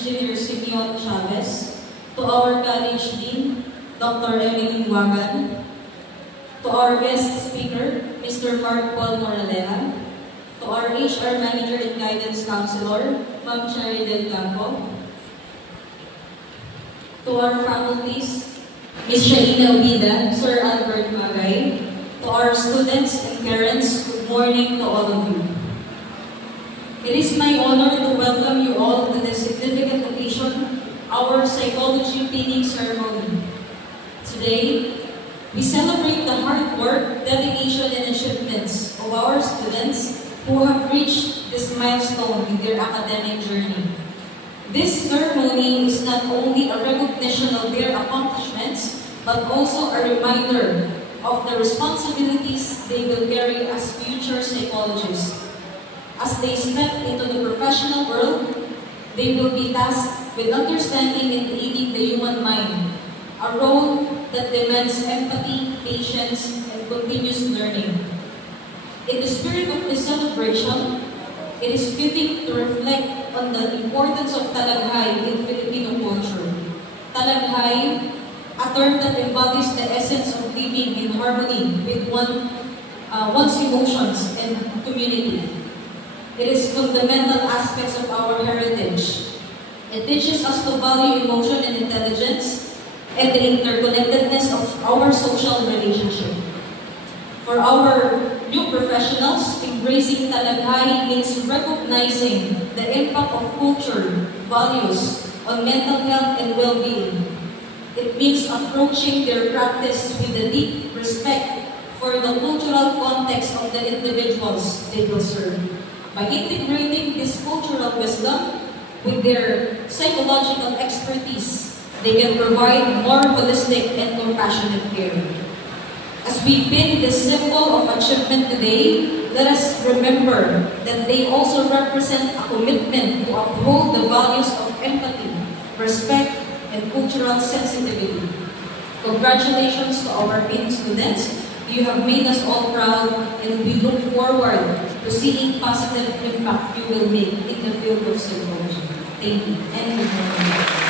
Engineer Simeon Chavez, to our College Dean, Dr. Emily Wagan, to our guest speaker, Mr. Mark Paul Moraleja, to our HR Manager and Guidance Counselor, Ma'am Cherry Del Campo, to our faculties, Ms. Shaina Ubida, Sir Albert Magay, to our students and parents, good morning to all of you. It is my honor to welcome you all to this significant occasion, our Psychology Pinning Ceremony. Today, we celebrate the hard work, dedication, and achievements of our students who have reached this milestone in their academic journey. This ceremony is not only a recognition of their accomplishments, but also a reminder of the responsibilities they will carry as future psychologists. As they step into the professional world, they will be tasked with understanding and aiding the human mind, a role that demands empathy, patience, and continuous learning. In the spirit of this celebration, it is fitting to reflect on the importance of talaghay in Filipino culture. Talaghay, a term that embodies the essence of living in harmony with one's emotions and community. It is fundamental aspects of our heritage. It teaches us to value emotion and intelligence and the interconnectedness of our social relationship. For our new professionals, embracing talaghay means recognizing the impact of culture, values on mental health and well-being. It means approaching their practice with a deep respect for the cultural context of the individuals they will serve. By integrating this cultural wisdom with their psychological expertise, they can provide more holistic and compassionate care. As we pin this symbol of achievement today, let us remember that they also represent a commitment to uphold the values of empathy, respect, and cultural sensitivity. Congratulations to our PIN students. You have made us all proud, and we look forward to seeing positive impact you will make in the field of psychology. Thank you. And good morning.